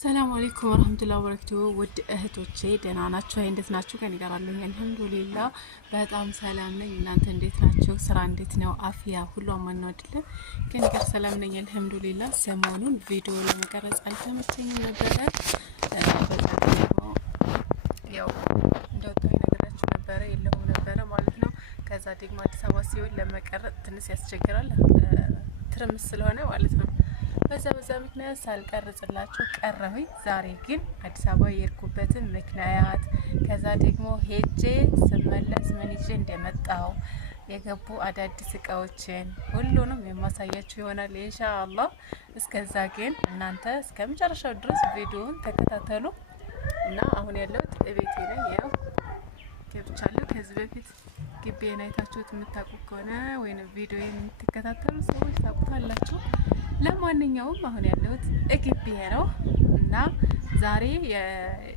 ሰላም አለይኩም ወራህመቱላሂ ወበረካቱሁ። ውድ እህቶቼ ደህና ናችሁ? እንዴት ናችሁ? ከኔ ጋር አለኝ አልሐምዱሊላህ በጣም ሰላም ነኝ። እናንተ እንዴት ናችሁ? ስራ እንዴት ነው? አፍያ ሁሉ አማን ነው አይደል? ከኔ ጋር ሰላም ነኝ አልሐምዱሊላህ። ሰሞኑን ቪዲዮ ለመቀረጽ አልተመቸኝም ነበረ። ያው እንደወጣሁ ነገራችሁ ነበረ የለሁም ነበረ ማለት ነው። ከዛ ደግሞ አዲስ አበባ ሲሆን ለመቀረጽ ትንሽ ያስቸግራል፣ ትርምስ ስለሆነ ማለት ነው። በዛ ምክንያት ሳልቀርጽላችሁ ቀረሁኝ። ዛሬ ግን አዲስ አበባ የሄድኩበትን ምክንያት ከዛ ደግሞ ሄጄ ስመለስ ምን ይዤ እንደመጣው የገቡ አዳዲስ እቃዎችን ሁሉንም የማሳያችሁ ይሆናል ኢንሻአላህ። እስከዛ ግን እናንተ እስከመጨረሻው ድረስ ቪዲዮውን ተከታተሉ እና አሁን ያለሁት እቤቴ ነኝ። ያው ገብቻለሁ። ከዚህ በፊት ግቢዬን አይታችሁት የምታውቁ ከሆነ ወይም ቪዲዮዬን የምትከታተሉ ሰዎች ታውቁታላችሁ። ለማንኛውም አሁን ያለሁት ግቢዬ ነው እና ዛሬ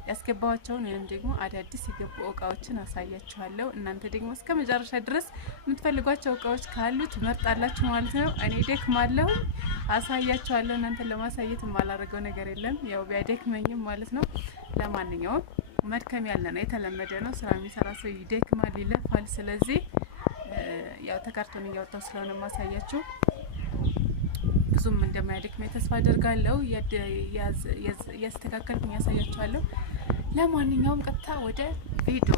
ያስገባኋቸውን ወይም ደግሞ አዳዲስ የገቡ እቃዎችን አሳያችኋለሁ። እናንተ ደግሞ እስከ መጨረሻ ድረስ የምትፈልጓቸው እቃዎች ካሉ ትመርጣላችሁ ማለት ነው። እኔ ደክማለሁ፣ አሳያችኋለሁ። እናንተ ለማሳየት የማላደርገው ነገር የለም፣ ያው ቢያደክመኝም ማለት ነው። ለማንኛውም መድከም ያለ ነው፣ የተለመደ ነው። ስራ የሚሰራ ሰው ይደክማል፣ ይለፋል። ስለዚህ ያው ተካርቶን እያወጣሁ ስለሆነ ማሳያችሁ ብዙም እንደማያደክመኝ ተስፋ አደርጋለሁ። ያስተካከልኩኝ ያሳያችኋለሁ። ለማንኛውም ቀጥታ ወደ ቪዲዮ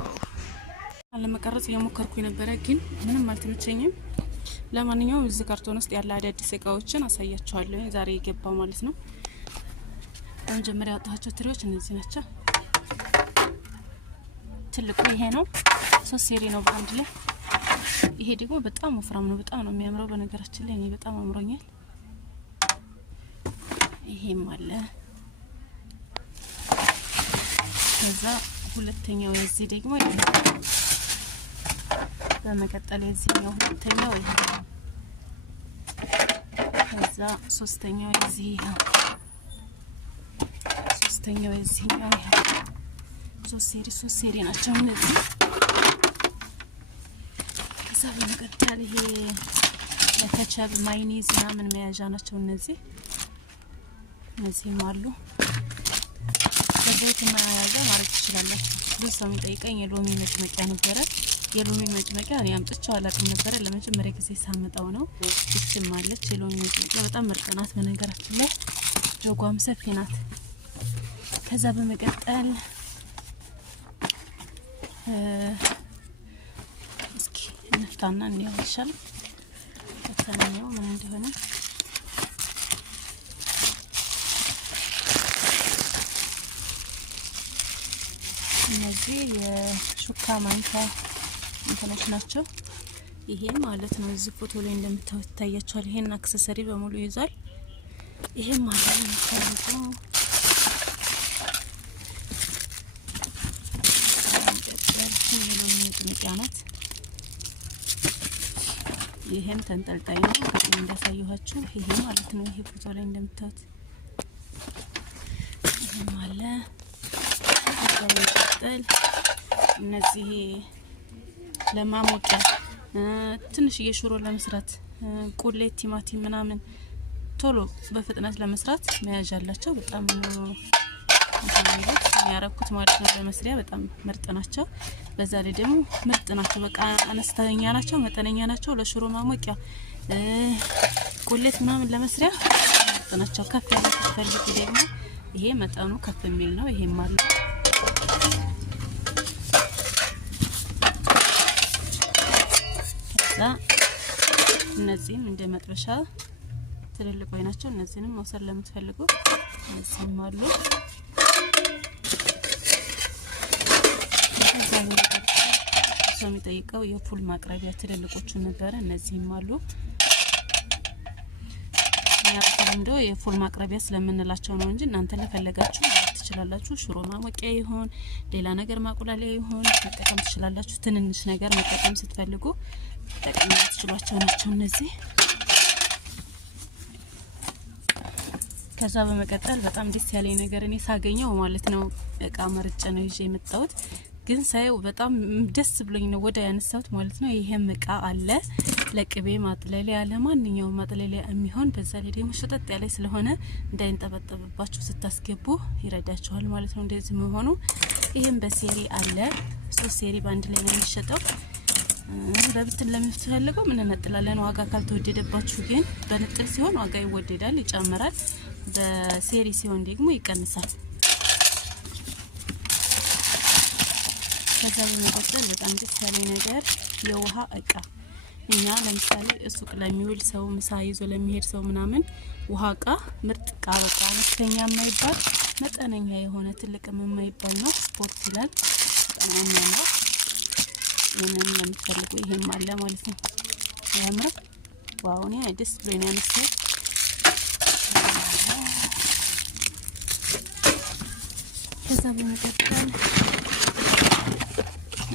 ለመቀረጽ እየሞከርኩኝ ነበረ፣ ግን ምንም አልተመቸኝም። ለማንኛውም እዚህ ካርቶን ውስጥ ያለ አዳዲስ እቃዎችን አሳያችኋለሁ። ዛሬ የገባው ማለት ነው። በመጀመሪያ ያወጣኋቸው ትሪዎች እነዚህ ናቸው። ትልቁ ይሄ ነው፣ 3 ሴሪ ነው በአንድ ላይ። ይሄ ደግሞ በጣም ወፍራም ነው፣ በጣም ነው የሚያምረው። በነገራችን ላይ እኔ በጣም አምሮኛል። ይሄም አለ። ከዛ ሁለተኛው የዚህ ደግሞ ይሄ፣ በመቀጠል የዚህኛው ሁለተኛው ይሄ፣ ከዛ ሶስተኛው የዚህ ነው፣ ሶስተኛው የዚህኛው ይሄ። 3 ሴሪ ናቸው እነዚህ። ከዛ በመቀጠል ይሄ ለከቸብ ማይኒዝ ምናምን መያዣ ናቸው እነዚህ። እነዚህም አሉ። በዘይት ማያያዣ ማድረግ ትችላላችሁ። ብዙ ሰው የሚጠይቀኝ የሎሚ መጭመቂያ ነበረ። የሎሚ መጭመቂያ እኔ አምጥቼው አላውቅም ነበረ፣ ለመጀመሪያ ጊዜ ሳመጣው ነው። እቺም አለች የሎሚ መጭመቂያ፣ በጣም ምርጥ ናት። በነገራችን ላይ ጆጓም ሰፊ ናት። ከዛ በመቀጠል እስኪ እንፍታና እንየው ይሻላል። ከተነው ምን እንደሆነ እነዚህ የሹካ ማንኪያ እንትኖች ናቸው። ይሄ ማለት ነው እዚህ ፎቶ ላይ እንደምታዩት ይታያችኋል። ይሄን አክሰሰሪ በሙሉ ይዟል። ይሄ ማለት ነው ታውቁ ናት። ይሄም ተንጠልጣይ ነው ከዚህ እንዳሳየኋችሁ። ይሄ ማለት ነው ይሄ ፎቶ ላይ እንደምታዩት ይሄ ማለት እነዚህ ለማሞቂያ ትንሽ የሽሮ ለመስራት ቁሌት፣ ቲማቲም ምናምን ቶሎ በፍጥነት ለመስራት መያዣ አላቸው። በጣም ነው ያረኩት ማለት ነው። ለመስሪያ በጣም ምርጥ ናቸው። በዛ ላይ ደግሞ ምርጥ ናቸው። በቃ አነስተኛ ናቸው፣ መጠነኛ ናቸው። ለሽሮ ማሞቂያ ቁሌት ምናምን ለመስሪያ ምርጥ ናቸው። ከፍ ያለ ስትፈልጉ ደግሞ ይሄ መጠኑ ከፍ የሚል ነው። ይሄም አለ። ከዛ እነዚህም እንደ መጥበሻ ትልልቅ ወይ ናቸው። እነዚህንም መውሰድ ለምትፈልጉ እነዚህም አሉ። ሰው የሚጠይቀው የፉል ማቅረቢያ ትልልቆቹ ነበረ። እነዚህም አሉ። ያንተ የፉል ማቅረቢያ ስለምንላቸው ነው እንጂ እናንተ ለፈለጋችሁ ትችላላችሁ። ሽሮ ማሞቂያ ይሁን ሌላ ነገር ማቁላሊያ ይሁን መጠቀም ትችላላችሁ። ትንንሽ ነገር መጠቀም ስትፈልጉ ተጠቅሙ ትችላላችሁ ናቸው እነዚህ። ከዛ በመቀጠል በጣም ደስ ያለኝ ነገር እኔ ሳገኘው ማለት ነው እቃ መርጬ ነው ይዤ የመጣሁት፣ ግን ሳይው በጣም ደስ ብሎኝ ነው ወደ ያነሳሁት ማለት ነው። ይሄም እቃ አለ ለቅቤ ማጥለሊያ ለማንኛውም ማጥለሊያ የሚሆን በዛ ላይ ደግሞ ሸጠጥ ያለ ስለሆነ እንዳይንጠበጠብባችሁ ስታስገቡ ይረዳችኋል ማለት ነው። እንደዚህ መሆኑ ይሄን በሴሪ አለ 3 ሴሪ ባንድ ላይ ነው የሚሸጠው። በብትን ለምትፈልጉ ምን እንጥላለን ዋጋ ካልተወደደባችሁ ግን በንጥል ሲሆን ዋጋ ይወደዳል ይጨምራል። በሴሪ ሲሆን ደግሞ ይቀንሳል። ከዛ በመቀጠል በጣም ደስ ያለ ነገር የውሃ እቃ እኛ ለምሳሌ ሱቅ ለሚውል ሰው ምሳ ይዞ ለሚሄድ ሰው ምናምን ውሃ እቃ ምርጥ እቃ በቃ አነስተኛ የማይባል መጠነኛ የሆነ ትልቅም የማይባል ነው። ስፖርት ይላል በጣም የሚያምር ይሄንን ለምትፈልጉ ይሄም አለ ማለት ነው። ያምራል። ዋው እኔ ደስ ብሎኝ ነው ያነሳው። ከዛ በመቀጠል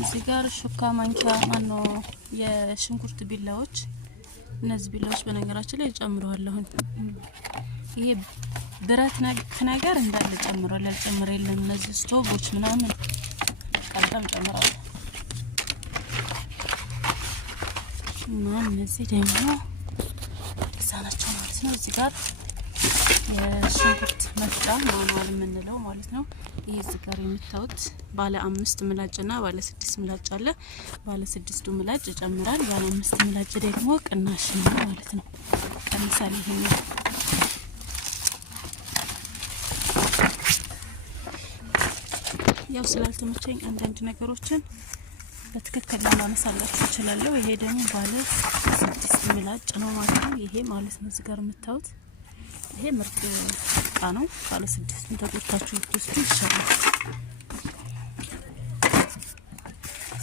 እዚህ ጋር ሹካ ማንኪያ ማኖ የሽንኩርት ቢላዎች እነዚህ ቢላዎች በነገራችን ላይ ጨምረዋለሁ። ይሄ ብረት ነገር እንዳለ ጨምሯል ያልጨመረ የለም። እነዚህ ስቶቮች ምናምን ቀልጠም ጨምረዋል እና እነዚህ ደግሞ እሳናቸው ማለት ነው። እዚህ ጋር የሽንኩርት መፍጫ ማኑዋል የምንለው ማለት ነው። ይሄ እዚህ ጋር የምታዩት ባለ 5 ምላጭና ባለ 6 ምላጭ አለ። ባለ 6ቱ ምላጭ ይጨምራል፣ ባለ 5 ምላጭ ደግሞ ቅናሽ ነው ማለት ነው። ቀንሳል። ይሄ ያው ስላልተመቸኝ አንዳንድ ነገሮችን በትክክል ለማነሳላችሁ እችላለሁ። ይሄ ደግሞ ባለ 6 ምላጭ ነው ማለት ነው። ይሄ ማለት ነው እዚህ ጋር የምታዩት ይሄ ምርጥ እቃ ነው። ባለ 6ቱን ተቆጣችሁ ትወስዱ ይችላል።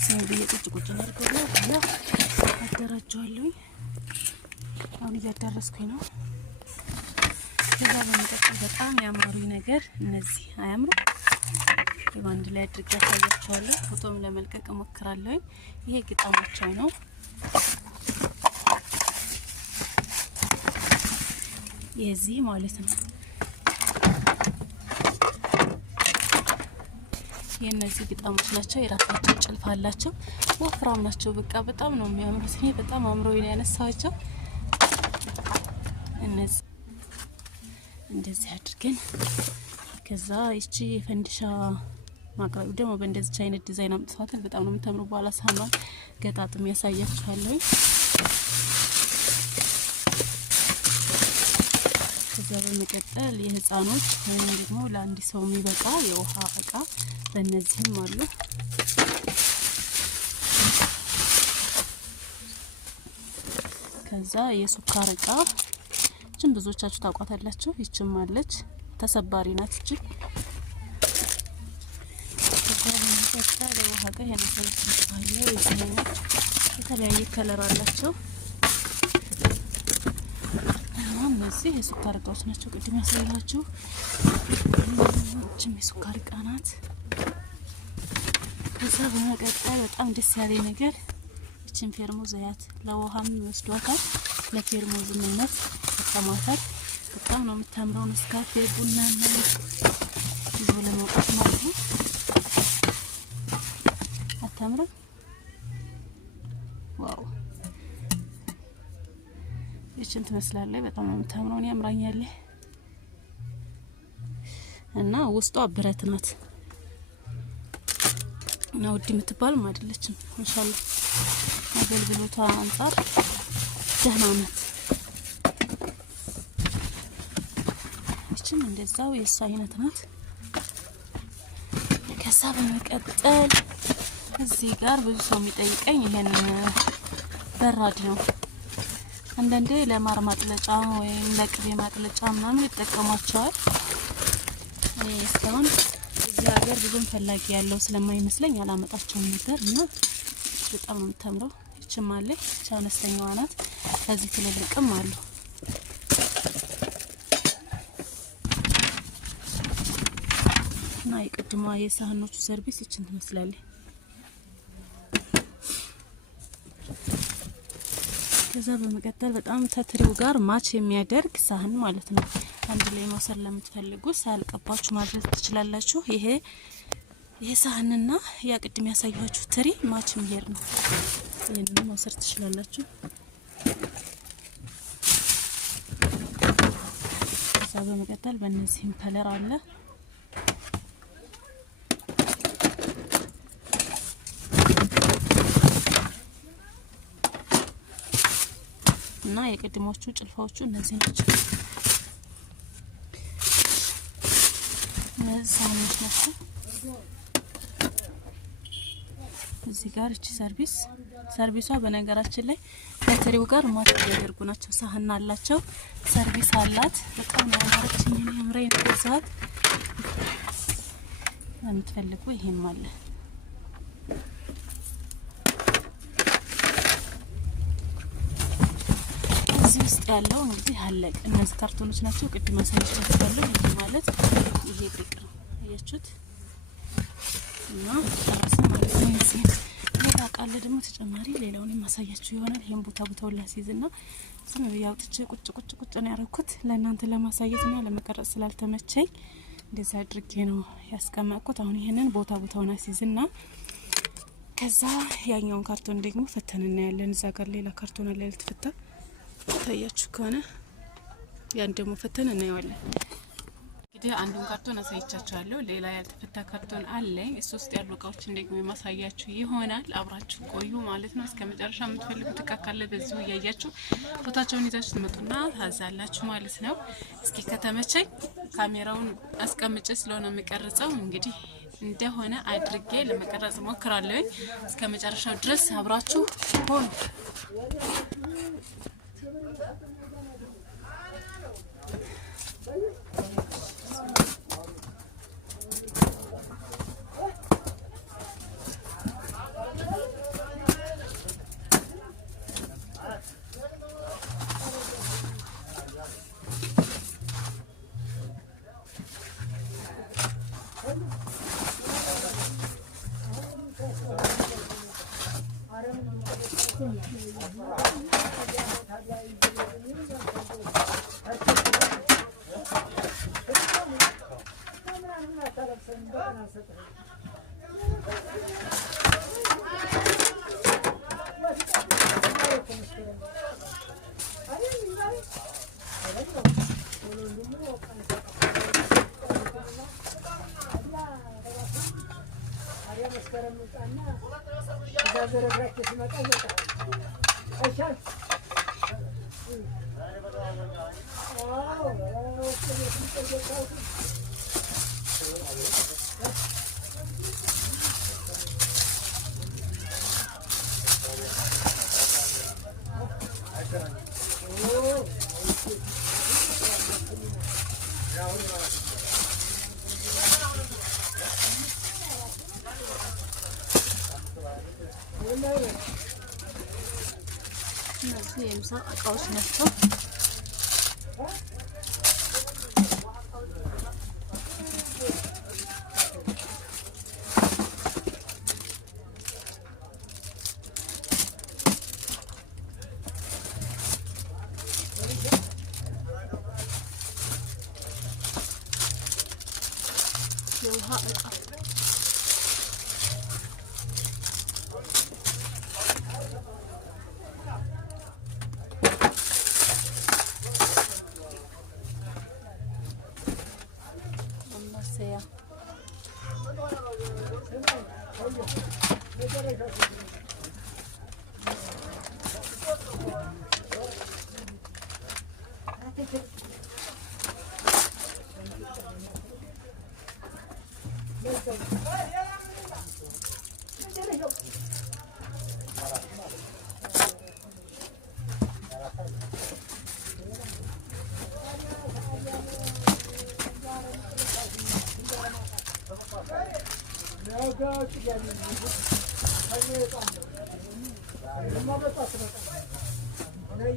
ሰው ቁጭ አድርገው ያላ አደራጃለሁ። አሁን እያዳረስኩኝ ነው። ከዛ በመቀጠል በጣም ያማሩ ነገር እነዚህ አያምሩ ባንድ ላይ አድርጌ አሳያችኋለሁ። ፎቶም ለመልቀቅ እሞክራለሁ። ይሄ ግጣማቸው ነው። የዚህ ማለት ነው። የነዚህ ግጣሞች ናቸው። የራሳቸው ጭልፋ አላቸው። ወፍራም ናቸው። በቃ በጣም ነው የሚያምሩት። እኔ በጣም አምሮኝ ነው ያነሳኋቸው። እነዚህ እንደዚህ አድርገን ከዛ እቺ የፈንዲሻ ማቅረብ ደግሞ በእንደዚህ አይነት ዲዛይን አምጥቷታል። በጣም ነው የምታምሩ። በኋላ ሳህኗን ገጣጥም ያሳያችኋለሁ። ከዛ በመቀጠል የህፃኖች ወይም ደግሞ ለአንድ ሰው የሚበቃ የውሃ እቃ በእነዚህም አሉ። ከዛ የሱካር እቃ እቺን ብዙዎቻችሁ ታውቋታላችሁ። ይችም አለች ተሰባሪ ናት እቺ። ከዛ የውሃ እቃ የተለያየ ከለር አላቸው። እነዚህ የሱካር እቃዎች ናቸው። ቅድም ያሳያችሁ እቺም የሱካር እቃ ናት። ከዛ በመቀጠል በጣም ደስ ያለ ነገር እቺን ፌርሙዝ ያት ለውሃም ወስዷታል። ለፌርሙዝነት ተቀማጣል። በጣም ነው የምታምረው። ነስካፌ ቡና ነው ይዞ ለመውጣት ማለት ነው። አታምርም? ዋው እቺን ትመስላለች። በጣም ነው የምታምረው። እኔ ያምራኛል እና ውስጧ ብረት ናት እና ውድ የምትባልም አይደለችም። ኢንሻአላህ አገልግሎቷ አንፃር ደህና ናት። እቺም እንደዛው የሷ አይነት ናት። ከዛ በመቀጠል እዚህ ጋር ብዙ ሰው የሚጠይቀኝ ይሄን በራድ ነው። አንዳንዴ ለማር ማጥለጫ ወይም ለቅቤ ማጥለጫ ምናምን ይጠቀሟቸዋል። እኔ እስካሁን እዚህ ሀገር ብዙም ፈላጊ ያለው ስለማይመስለኝ አላመጣቸውም ነበር እና በጣም ነው የምታምረው። እቺም አለች። እቺ አነስተኛዋ ናት። ከዚህ ትልልቅም አሉ። እና የቅድሟ የሳህኖቹ ሰርቪስ እቺን ትመስላለች። ከዛ በመቀጠል በጣም ተትሪው ጋር ማች የሚያደርግ ሳህን ማለት ነው። አንድ ላይ መውሰድ ለምትፈልጉ ሳልቀባችሁ ማድረግ ትችላላችሁ። ይሄ ሳህንና ያ ቅድም ያሳያችሁ ትሪ ማች የሚሄድ ነው። ይሄንን መውሰድ ትችላላችሁ። በመቀጠል በእነዚህም ከለር አለ። እና የቅድሞቹ ጭልፋዎቹ እነዚህ ናቸው። እነዚህ ሳህኖች ናቸው። እዚህ ጋር እቺ ሰርቪሷ በነገራችን ላይ ከትሪው ጋር ማች ያደርጉ ናቸው። ሳህን አላቸው፣ ሰርቪስ አላት። በጣም ያማረችኝ እኔ አምራይ ነው ሰዓት የምትፈልጉ ይሄም አለ። እዚህ ውስጥ ያለው እንግዲህ አለቀ። እነዚህ ካርቶኖች ናቸው። ቅድም አሳይቻችኋለሁ። ይሄ ማለት ይሄ ብሪቅ ነው። አያችሁት? እና ጨረሰ ማለት ነው። እዚህ ሌላ ቃል ደግሞ ተጨማሪ ሌላውን ማሳያችሁ ይሆናል። ይሄን ቦታውን ላስይዝና ዝም ብዬ አውጥቼ ቁጭ ነው ያደረኩት ለእናንተ ለማሳየትና ለመቀረጽ ስላልተመቸኝ እንደዛ አድርጌ ነው ያስቀመጥኩት። አሁን ይሄንን ቦታውን አስይዝና ከዛ ያኛውን ካርቶን ደግሞ ፈተንና ያለን እዛ ጋር ሌላ ካርቶን አለ ያልተፈታ ታያችሁ ከሆነ ያን ደግሞ ፈተን እናየዋለን። እንግዲህ አንዱን ካርቶን አሳይቻችኋለሁ። ሌላ ያልተፈታ ካርቶን አለኝ። እሱ ውስጥ ያሉ እቃዎችን ደግሞ የማሳያችሁ ይሆናል። አብራችሁ ቆዩ ማለት ነው። እስከ መጨረሻ የምትፈልጉት እቃ ካለ በዚሁ እያያችሁ ፎቶቸውን ይዛችሁ ትመጡና ታዛላችሁ ማለት ነው። እስኪ ከተመቸኝ ካሜራውን አስቀምጬ ስለሆነ የምቀርጸው እንግዲህ እንደሆነ አድርጌ ለመቀረጽ ሞክራለሁ። እስከ መጨረሻው ድረስ አብራችሁ ሆኑ። እነዚህ የምሳ እቃዎች ናቸው። የውሃ እቃ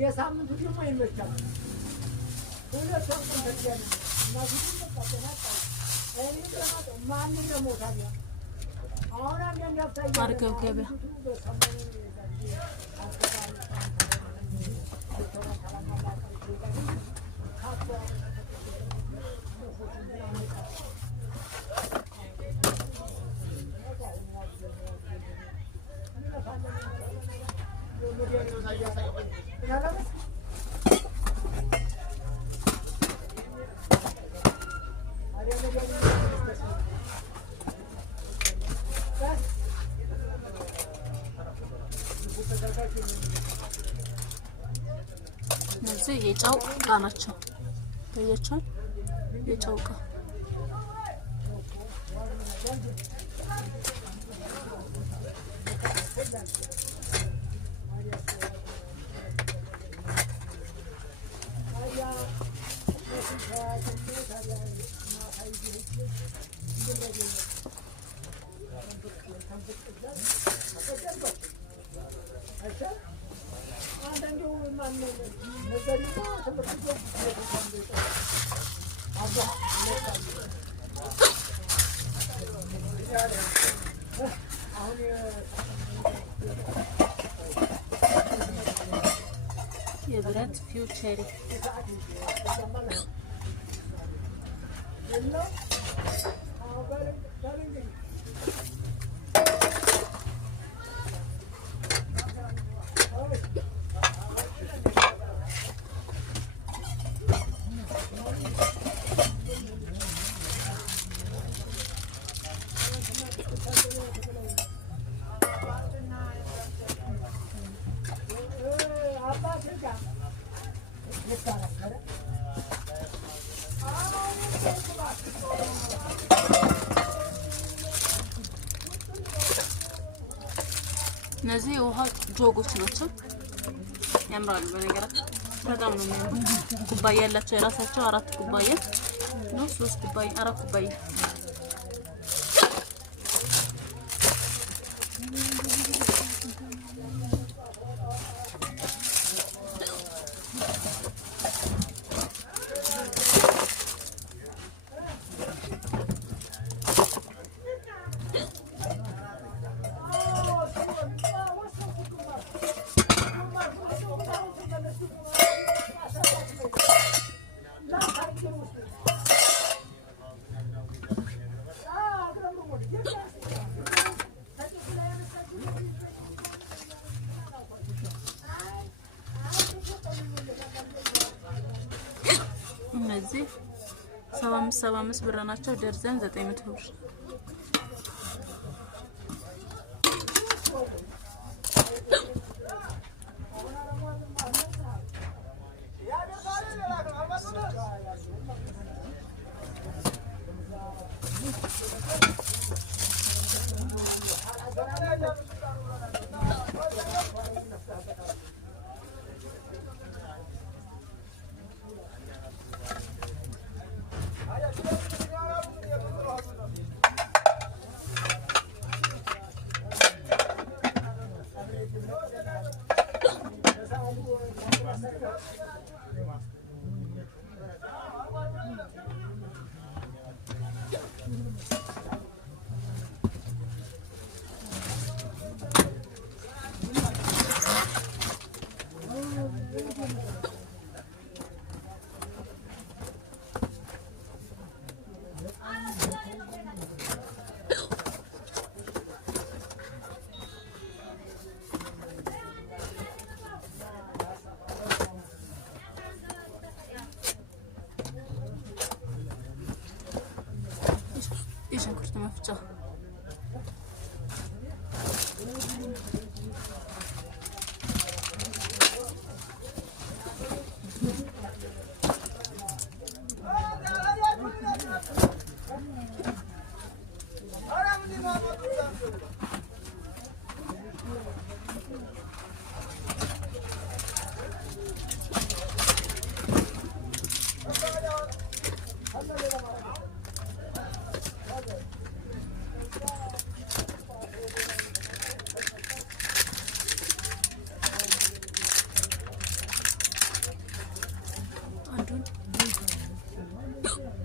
የሳምንቱ ደግሞ ይመቻል። ሁለት ሰው ተገኘ እና ማን ለሞታል አሁን አንድ ያፍታኝ አርገብ እነዚህ የጨው ዕቃ ናቸው። ታያችኋል? የጨው ዕቃ የብረት ፊውቸሪ እነዚህ የውሃ ጆጎች ናቸው። ያምራሉ። በነገራችን በጣም ነው የሚያምሩ። ኩባያ ያላቸው የራሳቸው 4 ኩባያ ነው፣ 3 ኩባያ፣ 4 ኩባያ። እነዚህ 75 ብር ናቸው። ደርዘን 900 ብር። የሽንኩርት መፍጫ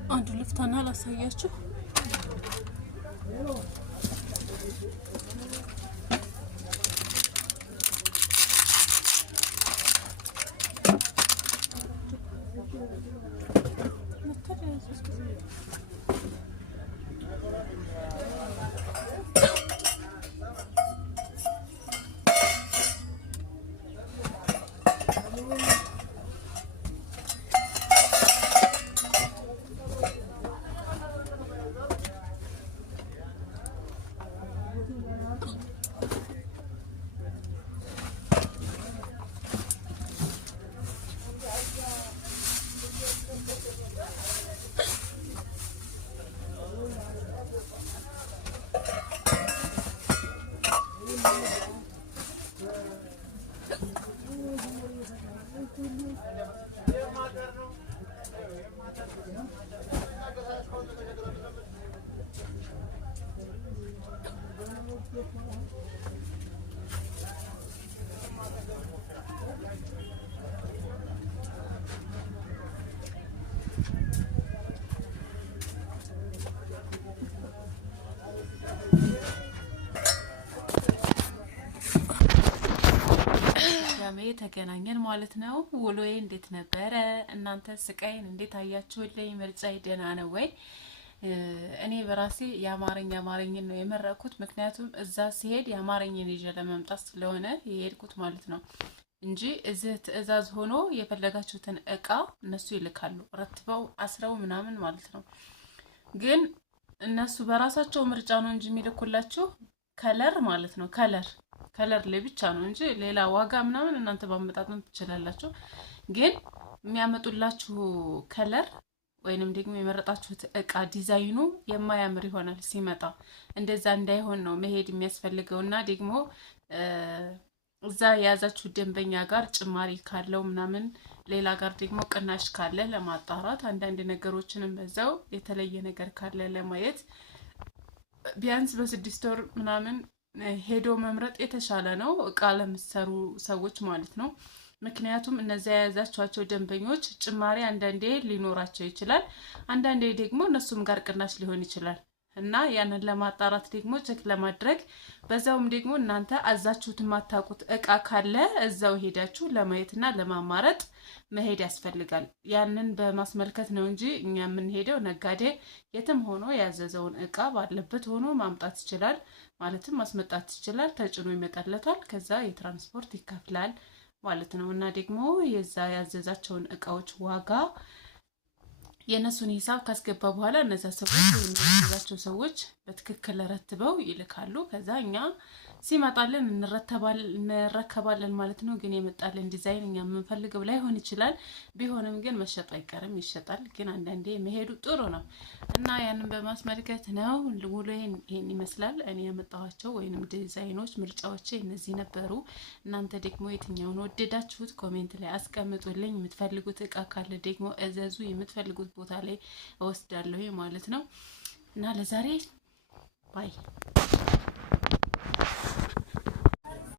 አንዱ ልፍታና ላሳያችሁ። ተገናኘን ማለት ነው። ውሎዬ እንዴት ነበረ? እናንተ ስቃይን እንዴት አያችሁልኝ? ምርጫዬ ደህና ነው ወይ? እኔ በራሴ የአማርኝን ነው የመረኩት። ምክንያቱም እዛ ሲሄድ የአማርኝን ይዤ ለመምጣት ስለሆነ የሄድኩት ማለት ነው እንጂ እዚህ ትዕዛዝ ሆኖ የፈለጋችሁትን እቃ እነሱ ይልካሉ፣ ረትበው አስረው ምናምን ማለት ነው። ግን እነሱ በራሳቸው ምርጫ ነው እንጂ የሚልኩላችሁ ከለር ማለት ነው ከለር ላይ ብቻ ነው እንጂ ሌላ ዋጋ ምናምን እናንተ ባመጣጣም ትችላላችሁ። ግን የሚያመጡላችሁ ከለር ወይንም ደግሞ የመረጣችሁት እቃ ዲዛይኑ የማያምር ይሆናል ሲመጣ። እንደዛ እንዳይሆን ነው መሄድ የሚያስፈልገውና ደግሞ እዛ የያዛችሁ ደንበኛ ጋር ጭማሪ ካለው ምናምን ሌላ ጋር ደግሞ ቅናሽ ካለ ለማጣራት አንዳንድ ነገሮችንም በዛው የተለየ ነገር ካለ ለማየት ቢያንስ በ6 ወር ምናምን ሄዶ መምረጥ የተሻለ ነው፣ እቃ ለምትሰሩ ሰዎች ማለት ነው። ምክንያቱም እነዚያ የያዛችኋቸው ደንበኞች ጭማሪ አንዳንዴ ሊኖራቸው ይችላል፣ አንዳንዴ ደግሞ እነሱም ጋር ቅናሽ ሊሆን ይችላል እና ያንን ለማጣራት ደግሞ ቼክ ለማድረግ በዛውም ደግሞ እናንተ አዛችሁት የማታውቁት እቃ ካለ እዛው ሄዳችሁ ለማየትና ለማማረጥ መሄድ ያስፈልጋል። ያንን በማስመልከት ነው እንጂ እኛ የምንሄደው ነጋዴ የትም ሆኖ ያዘዘውን እቃ ባለበት ሆኖ ማምጣት ይችላል፣ ማለትም ማስመጣት ይችላል። ተጭኖ ይመጣለታል፣ ከዛ የትራንስፖርት ይከፍላል ማለት ነው። እና ደግሞ የዛ ያዘዛቸውን እቃዎች ዋጋ የነሱን ሂሳብ ካስገባ በኋላ እነዛ ሰዎች የሚያዛቸው ሰዎች በትክክል ረትበው ይልካሉ። ከዛ እኛ ሲመጣልን እንረከባለን ማለት ነው። ግን የመጣልን ዲዛይን እኛ የምንፈልገው ላይሆን ይችላል። ቢሆንም ግን መሸጡ አይቀርም፣ ይሸጣል። ግን አንዳንዴ መሄዱ ጥሩ ነው እና ያንን በማስመልከት ነው ውሎዬን ይሄን ይመስላል። እኔ ያመጣኋቸው ወይንም ዲዛይኖች ምርጫዎቼ እነዚህ ነበሩ። እናንተ ደግሞ የትኛውን ወደዳችሁት ኮሜንት ላይ አስቀምጡልኝ። የምትፈልጉት እቃ ካለ ደግሞ እዘዙ፣ የምትፈልጉት ቦታ ላይ እወስዳለሁ ማለት ነው እና ለዛሬ ባይ